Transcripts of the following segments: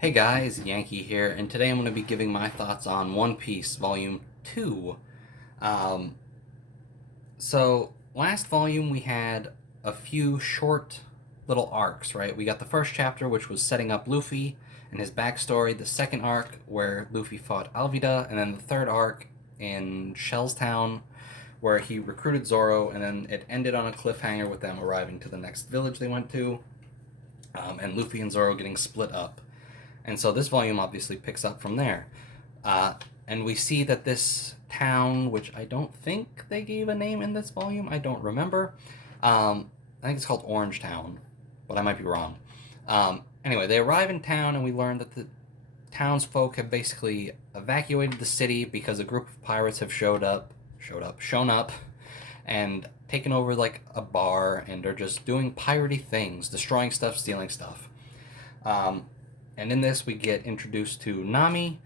Hey guys, Yankee here, and today I'm going to be giving my thoughts on One Piece Volume 2. Um, last volume we had a few short little arcs, right? We got the first chapter, which was setting up Luffy and his backstory, the second arc, where Luffy fought Alvida, and then the third arc in Shellstown, where he recruited Zoro, and then it ended on a cliffhanger with them arriving to the next village they went to, and Luffy and Zoro getting split up. And so this volume obviously picks up from there. Uh, and we see that this town, which I don't think they gave a name in this volume, I don't remember. I think it's called Orange Town, but I might be wrong. Anyway, they arrive in town, and we learn that the townsfolk have basically evacuated the city because a group of pirates have shown up, and taken over like a bar, and are just doing piratey things, destroying stuff, stealing stuff. Um, and in this, we get introduced to Nami,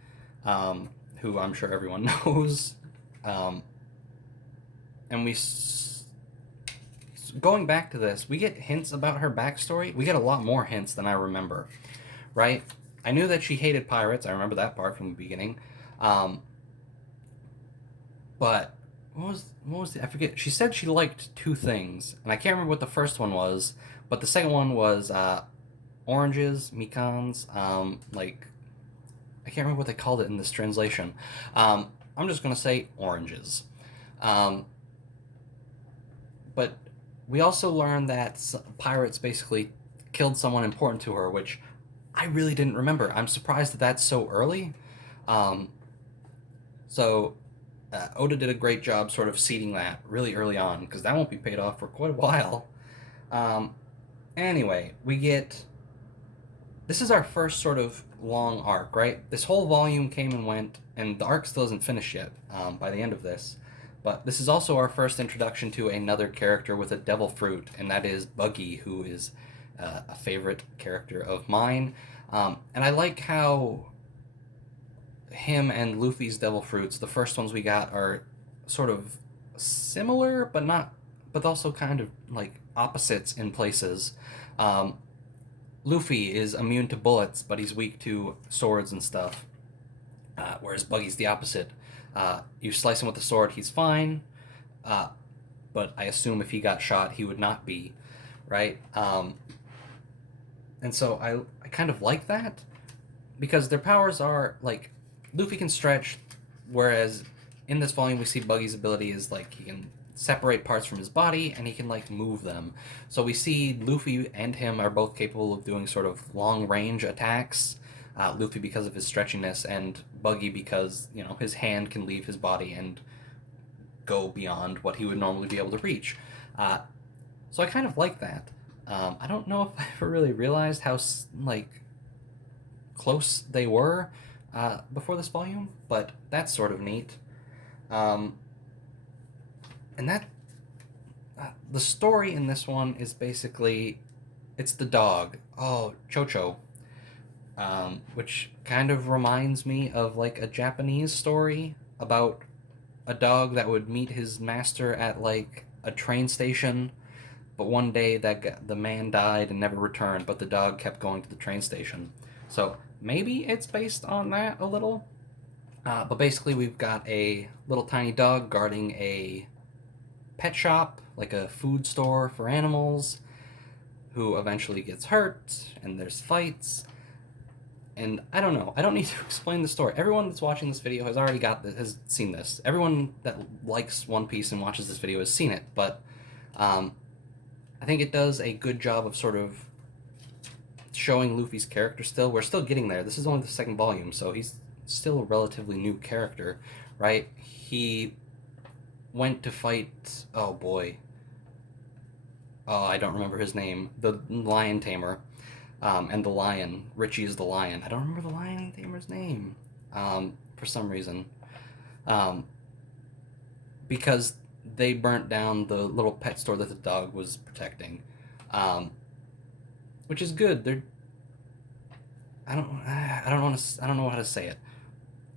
who I'm sure everyone knows. Um, and going back to this, we get hints about her backstory. We get a lot more hints than I remember, right? I knew that she hated pirates. I remember that part from the beginning. Um, but I forget. She said she liked two things, and I can't remember what the first one was. But the second one was oranges, mekons, like I can't remember what they called it in this translation. I'm just gonna say oranges. Um, but we also learned that pirates basically killed someone important to her, which I really didn't remember. I'm surprised that that's so early. Um, so Oda did a great job sort of seeding that really early on because that won't be paid off for quite a while. Um, anyway, we get this is our first sort of long arc, right? This whole volume came and went, and the arc still isn't finished yet by the end of this. But this is also our first introduction to another character with a devil fruit, and that is Buggy, who is a favorite character of mine. And I like how him and Luffy's devil fruits, the first ones we got, are sort of similar, but also kind of like opposites in places. Um, Luffy is immune to bullets, but he's weak to swords and stuff. Whereas Buggy's the opposite. You slice him with a sword, he's fine. Uh, but I assume if he got shot, he would not be, right? And so I kind of like that because their powers are like Luffy can stretch, whereas in this volume we see Buggy's ability is like he can separate parts from his body and he can like move them. So we see Luffy and him are both capable of doing sort of long range attacks. Luffy because of his stretchiness, and Buggy because his hand can leave his body and go beyond what he would normally be able to reach. Uh, so I kind of like that. I don't know if I ever really realized how like close they were before this volume, but that's sort of neat. Um, and that the story in this one is basically it's the dog. Oh, Chocho, which kind of reminds me of like a Japanese story about a dog that would meet his master at like a train station, but one day the man died and never returned, but the dog kept going to the train station. So maybe it's based on that a little. But basically, we've got a little tiny dog guarding a pet shop, like a food store for animals, who eventually gets hurt, and there's fights. And I don't know. I don't need to explain the story. Everyone that's watching this video has already has seen this. Everyone that likes One Piece and watches this video has seen it. But um, I think it does a good job of sort of showing Luffy's character still. We're still getting there. This is only the second volume, so he's still a relatively new character, right? He went to fight. Oh boy. Oh, I don't remember his name. The lion tamer, and the lion. Richie is the lion. I don't remember the lion tamer's name, for some reason, um, because they burnt down the little pet store that the dog was protecting, um, which is good. I don't know how to say it.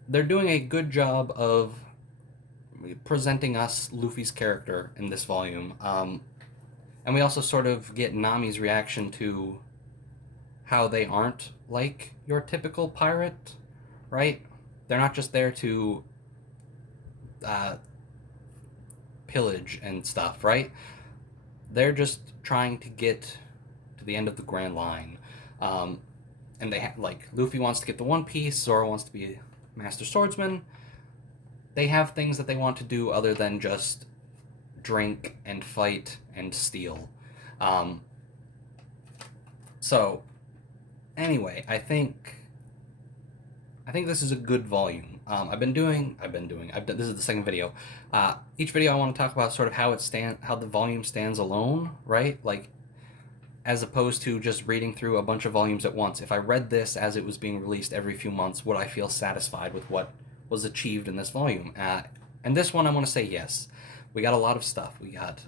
They're doing a good job of presenting us Luffy's character in this volume. And we also sort of get Nami's reaction to how they aren't like your typical pirate, right? They're not just there to uh, pillage and stuff, right? They're just trying to get to the end of the Grand Line. Um, and like, Luffy wants to get the One Piece, Zoro wants to be Master Swordsman. They have things that they want to do other than just drink and fight and steal. Um, so, anyway, I think this is a good volume. This is the second video. Each video I want to talk about sort of how the volume stands alone, right? Like, as opposed to just reading through a bunch of volumes at once. If I read this as it was being released every few months, would I feel satisfied with what was achieved in this volume? And this one, I want to say yes. We got a lot of stuff. We got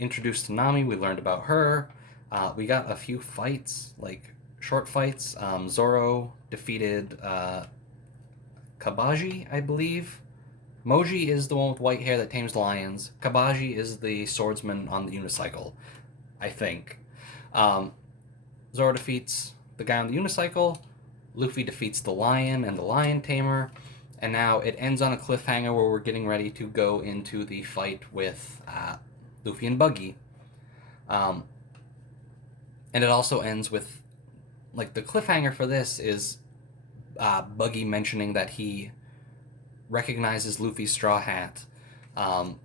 introduced to Nami. We learned about her. We got a few fights, like short fights. Zoro defeated Kabaji, I believe. Moji is the one with white hair that tames lions. Kabaji is the swordsman on the unicycle, I think. Zoro defeats the guy on the unicycle. Luffy defeats the lion and the lion tamer. And now it ends on a cliffhanger where we're getting ready to go into the fight with Luffy and Buggy. And it also ends with, like, the cliffhanger for this is Buggy mentioning that he recognizes Luffy's straw hat, and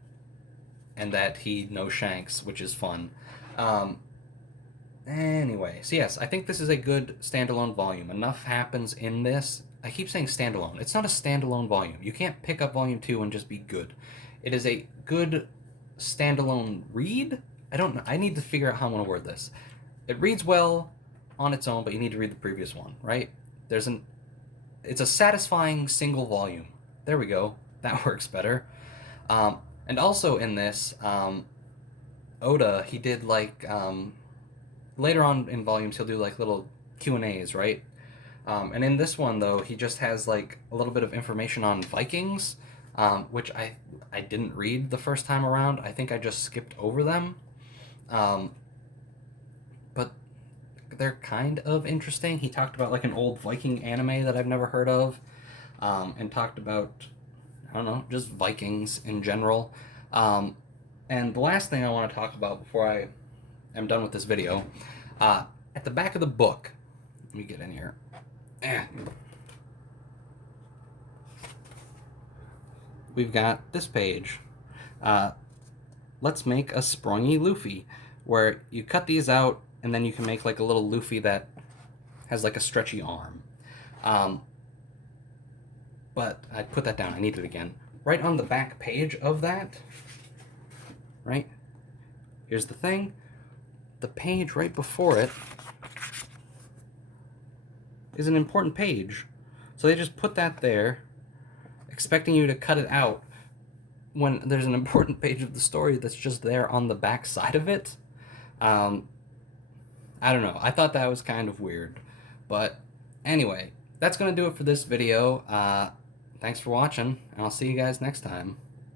that he knows Shanks, which is fun. Anyway, so yes, I think this is a good standalone volume. Enough happens in this. I keep saying standalone. It's not a standalone volume. You can't pick up volume 2 and just be good. It is a good standalone read. I don't know. I need to figure out how I'm going to word this. It reads well on its own, but you need to read the previous one, right? It's a satisfying single volume. There we go. That works better. And also in this, Oda, he did like, later on in volumes, he'll do like little Q&As, right? And in this one, though, he just has like a little bit of information on Vikings, which I didn't read the first time around. I think I just skipped over them. But they're kind of interesting. He talked about like an old Viking anime that I've never heard of, and talked about, I don't know, just Vikings in general. And the last thing I want to talk about before I am done with this video, at the back of the book, let me get in here. We've got this page. Let's make a sprongy Luffy, where you cut these out and then you can make like a little Luffy that has like a stretchy arm. But I put that down. I need it again. Right on the back page of that, right? Here's the thing. The page right before it is an important page. So they just put that there, expecting you to cut it out when there's an important page of the story that's just there on the back side of it. I don't know. I thought that was kind of weird. But anyway, that's going to do it for this video. Thanks for watching, and I'll see you guys next time.